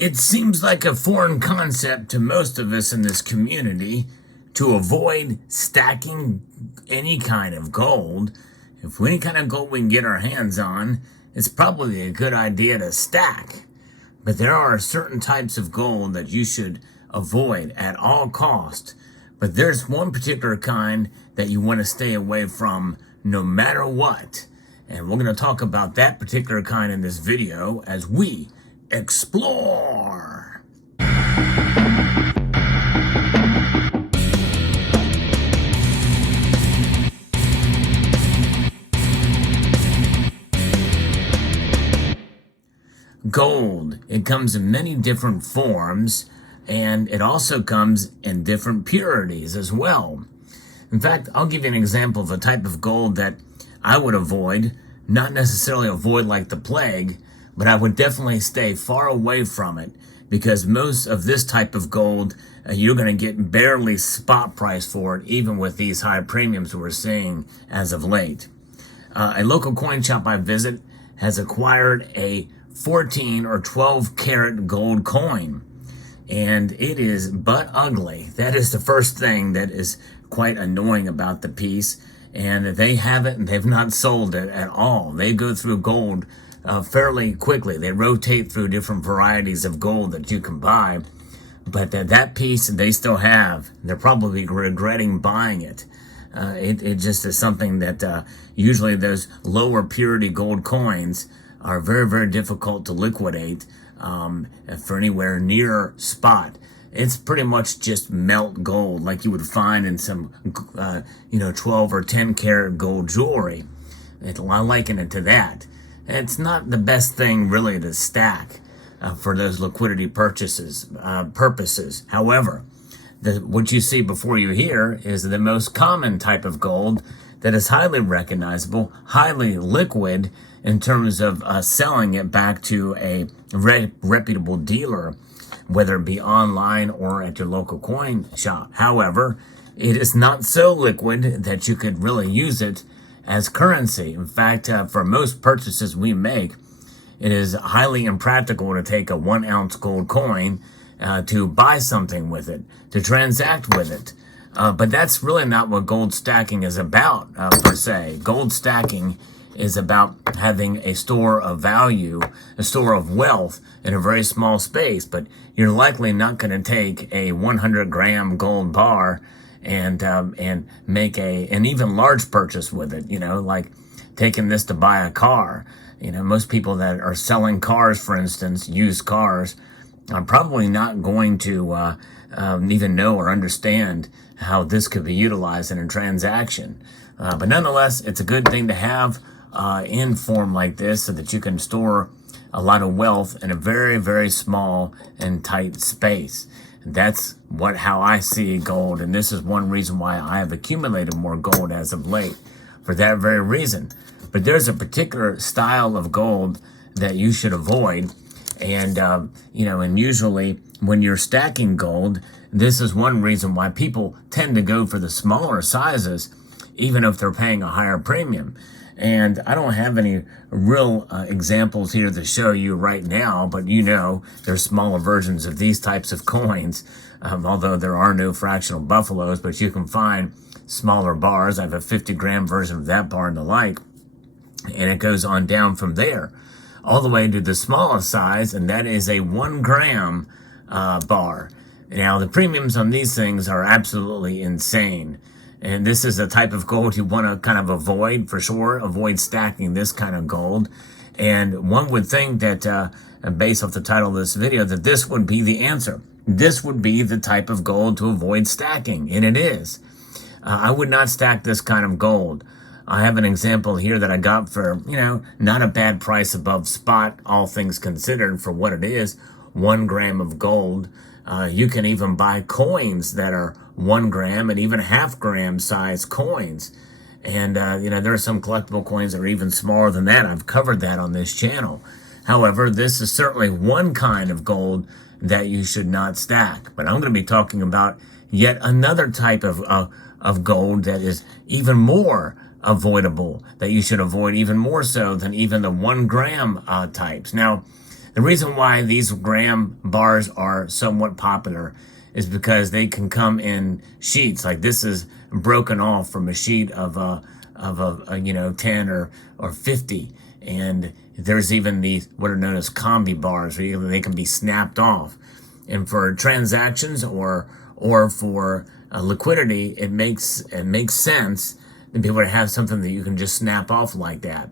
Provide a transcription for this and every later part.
It seems like a foreign concept to most of us in this community to avoid stacking any kind of gold. If any kind of gold we can get our hands on, it's probably a good idea to stack. But there are certain types of gold that you should avoid at all cost. But there's one particular kind that you want to stay away from no matter what. And we're going to talk about that particular kind in this video as we explore. Gold, it comes in many different forms, and it also comes in different purities as well. In fact, I'll give you an example of a type of gold that I would avoid, not necessarily avoid like the plague, but I would definitely stay far away from it, because most of this type of gold, you're going to get barely spot price for it, even with these high premiums we're seeing as of late. A local coin shop I visit has acquired a 14 or 12 karat gold coin, and it is butt ugly. That is the first thing that is quite annoying about the piece, and they have it and they've not sold it at all. They go through gold fairly quickly. They rotate through different varieties of gold that you can buy, but that piece they still have. They're probably regretting buying it. It just is something that usually those lower purity gold coins are very, very difficult to liquidate for anywhere near spot. It's pretty much just melt gold like you would find in some 12 or 10 karat gold jewelry. I liken it to that. It's not the best thing really to stack for those liquidity purposes. However, what you see before you here is the most common type of gold that is highly recognizable, highly liquid in terms of selling it back to a reputable dealer, whether it be online or at your local coin shop. However, it is not so liquid that you could really use it as currency. In fact, for most purchases we make, it is highly impractical to take a 1 ounce gold coin to buy something with it, to transact with it. But that's really not what gold stacking is about, per se. Gold stacking is about having a store of value, a store of wealth in a very small space. But you're likely not going to take a 100-gram gold bar and make an even large purchase with it, like taking this to buy a car. Most people that are selling cars, for instance, used cars, are probably not going to even know or understand how this could be utilized in a transaction. But nonetheless, it's a good thing to have in form like this so that you can store a lot of wealth in a very, very small and tight space. That's how I see gold, and this is one reason why I have accumulated more gold as of late, for that very reason. But there's a particular style of gold that you should avoid, and and usually when you're stacking gold, this is one reason why people tend to go for the smaller sizes, even if they're paying a higher premium. And I don't have any real examples here to show you right now, but there's smaller versions of these types of coins, although there are no fractional buffaloes, but you can find smaller bars. I have a 50-gram version of that bar and the like, and it goes on down from there all the way to the smallest size, and that is a 1 gram bar. Now, the premiums on these things are absolutely insane. And this is a type of gold you want to kind of avoid, for sure. Avoid stacking this kind of gold. And one would think that, based off the title of this video, that this would be the answer. This would be the type of gold to avoid stacking. And it is. I would not stack this kind of gold. I have an example here that I got for, not a bad price above spot, all things considered, for what it is. 1 gram of gold. You can even buy coins that are 1 gram and even half-gram size coins. And, there are some collectible coins that are even smaller than that. I've covered that on this channel. However, this is certainly one kind of gold that you should not stack. But I'm going to be talking about yet another type of gold that is even more avoidable, that you should avoid even more so than even the 1 gram types. Now, The reason why these graham bars are somewhat popular is because they can come in sheets. Like this is broken off from a sheet of a 10 or 50. And there's even these what are known as combi bars where they can be snapped off. And for transactions or for liquidity, it makes sense to be able to have something that you can just snap off like that,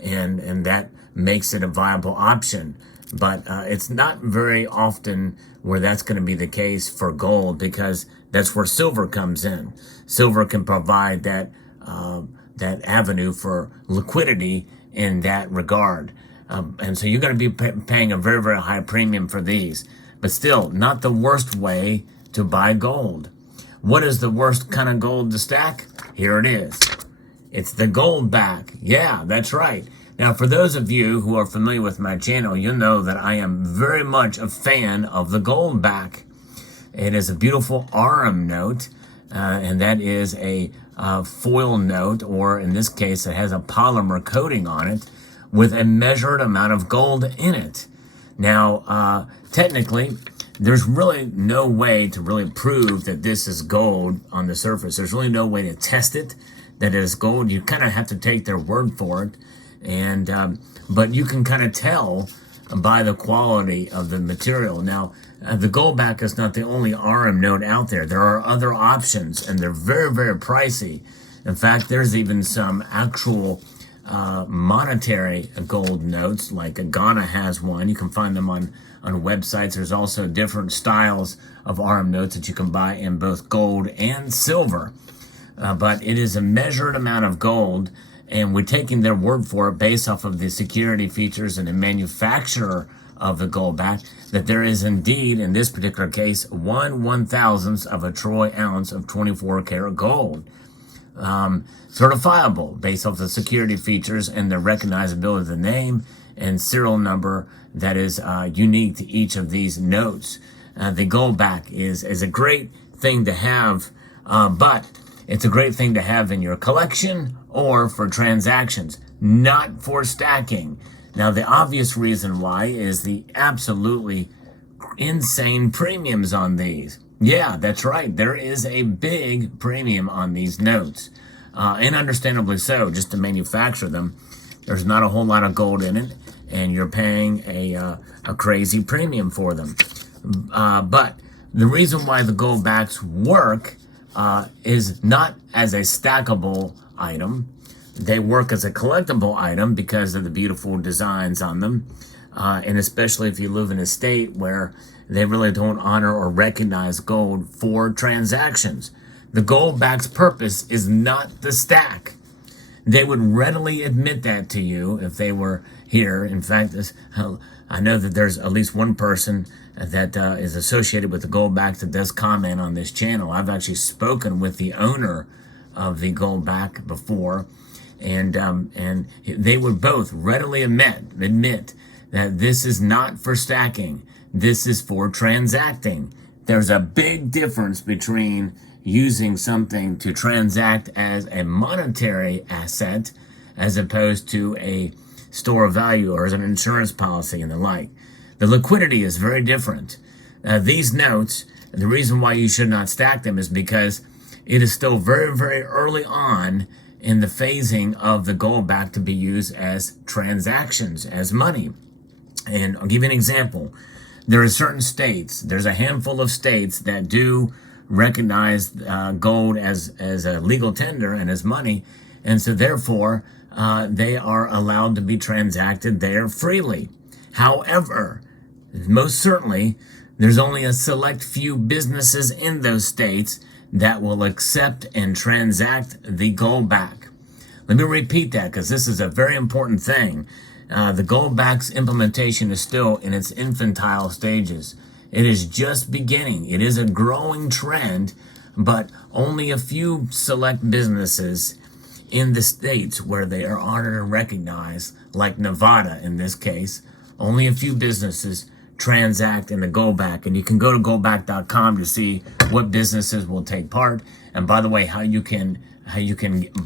and that makes it a viable option. But it's not very often where that's going to be the case for gold, because that's where silver comes in. Silver can provide that avenue for liquidity in that regard. And so you're going to be paying a very, very high premium for these. But still, not the worst way to buy gold. What is the worst kind of gold to stack? Here it is. It's the Goldback. Yeah, that's right. Now, for those of you who are familiar with my channel, you'll know that I am very much a fan of the Goldback. It is a beautiful Aurum note, and that is a foil note, or in this case, it has a polymer coating on it with a measured amount of gold in it. Now, technically, there's really no way to really prove that this is gold on the surface. There's really no way to test it, that it is gold. You kind of have to take their word for it. And but you can kind of tell by the quality of the material. Now, the Goldback is not the only Aurum note out there. There are other options, and they're very, very pricey. In fact, there's even some actual monetary gold notes, like Ghana has one. You can find them on websites. There's also different styles of Aurum notes that you can buy in both gold and silver. But it is a measured amount of gold, and we're taking their word for it based off of the security features and the manufacturer of the Goldback, that there is indeed, in this particular case, 1/1000th of a troy ounce of 24 karat gold. Certifiable based off the security features and the recognizability of the name and serial number that is unique to each of these notes. The Goldback is a great thing to have, but it's a great thing to have in your collection or for transactions, not for stacking. Now, the obvious reason why is the absolutely insane premiums on these. Yeah, that's right. There is a big premium on these notes, and understandably so. Just to manufacture them, there's not a whole lot of gold in it, and you're paying a crazy premium for them. But the reason why the Goldbacks work is not as a stackable item. They work as a collectible item because of the beautiful designs on them, and especially if you live in a state where they really don't honor or recognize gold for transactions. The Goldback's purpose is not the stack. They would readily admit that to you if they were here. In fact, I know that there's at least one person that is associated with the Goldback that does comment on this channel. I've actually spoken with the owner of the Goldback before, and they would both readily admit that this is not for stacking. This is for transacting. There's a big difference between using something to transact as a monetary asset as opposed to a store of value or as an insurance policy and the like. The liquidity is very different. These notes, the reason why you should not stack them is because it is still very, very early on in the phasing of the Goldback to be used as transactions, as money. And I'll give you an example. There are certain states, there's a handful of states that do recognize gold as a legal tender and as money, and so therefore they are allowed to be transacted there freely. However, most certainly, there's only a select few businesses in those states that will accept and transact the Goldback. Let me repeat that, because this is a very important thing. The Goldback's implementation is still in its infantile stages. It is just beginning. It is a growing trend, but only a few select businesses in the states where they are honored and recognized, like Nevada in this case, only a few businesses transact in the Goldback. And you can go to goldback.com to see what businesses will take part. And by the way, how you can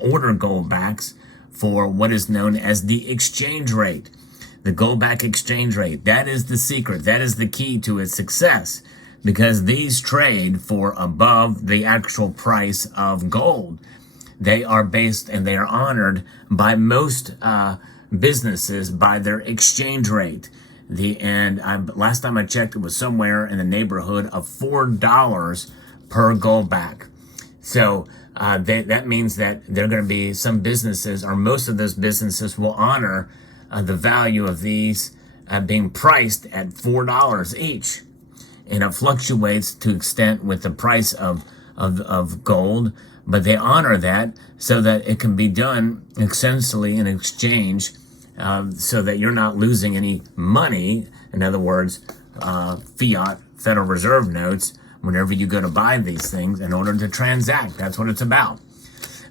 order Goldbacks for what is known as the exchange rate. the gold-back exchange rate. That is the secret. That is the key to its success, because these trade for above the actual price of gold. They are based and they are honored by most businesses by their exchange rate. Last time I checked, it was somewhere in the neighborhood of $4 per goldback. So that means that there are going to be some businesses, or most of those businesses, will honor the value of these being priced at $4 each. And it fluctuates to extent with the price of gold, but they honor that so that it can be done essentially in exchange, so that you're not losing any money. In other words, fiat, Federal Reserve notes, whenever you go to buy these things in order to transact. That's what it's about.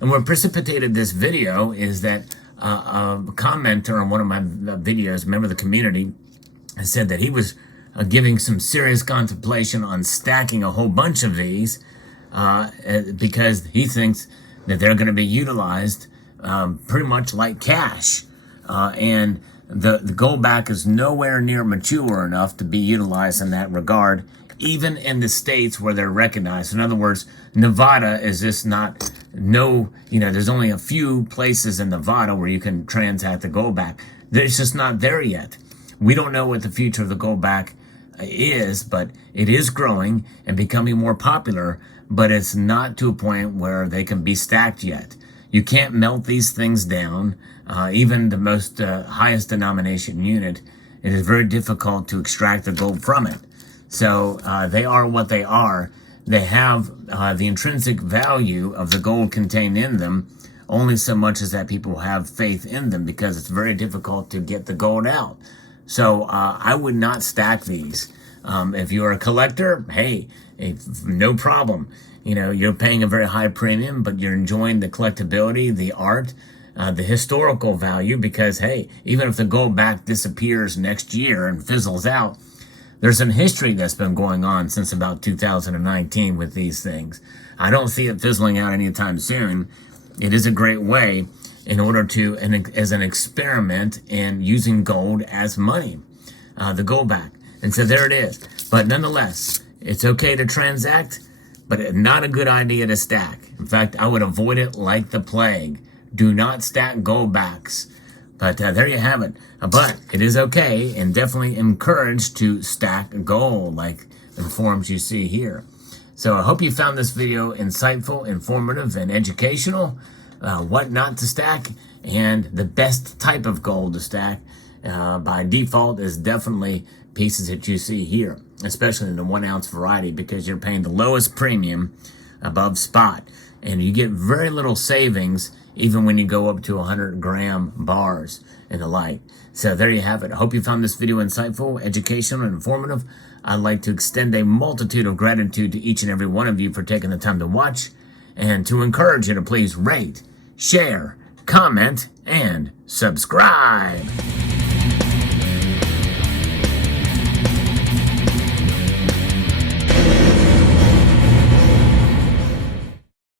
And what precipitated this video is that a commenter on one of my videos, a member of the community, said that he was giving some serious contemplation on stacking a whole bunch of these because he thinks that they're going to be utilized pretty much like cash. And the goldback is nowhere near mature enough to be utilized in that regard, even in the states where they're recognized. In other words, Nevada is just not, there's only a few places in Nevada where you can transact the goldback. It's just not there yet. We don't know what the future of the goldback is, but it is growing and becoming more popular, but it's not to a point where they can be stacked yet. You can't melt these things down. Even the most highest denomination unit, it is very difficult to extract the gold from it. So they are what they are. They have the intrinsic value of the gold contained in them only so much as that people have faith in them, because it's very difficult to get the gold out. So I would not stack these. If you're a collector, hey, no problem. You're paying a very high premium, but you're enjoying the collectability, the art, the historical value, because, hey, even if the goldback disappears next year and fizzles out, there's some history that's been going on since about 2019 with these things. I don't see it fizzling out anytime soon. It is a great way in order to, as an experiment in using gold as money, the goldback. And so there it is. But nonetheless, it's okay to transact, but not a good idea to stack. In fact, I would avoid it like the plague. Do not stack goldbacks. But there you have it. But it is okay and definitely encouraged to stack gold, like the forms you see here. So I hope you found this video insightful, informative, and educational. What not to stack, and the best type of gold to stack by default is definitely pieces that you see here, especially in the 1 ounce variety, because you're paying the lowest premium above spot, and you get very little savings even when you go up to 100-gram bars and the like. So there you have it. I hope you found this video insightful, educational, and informative. I'd like to extend a multitude of gratitude to each and every one of you for taking the time to watch, and to encourage you to please rate, share, comment, and subscribe.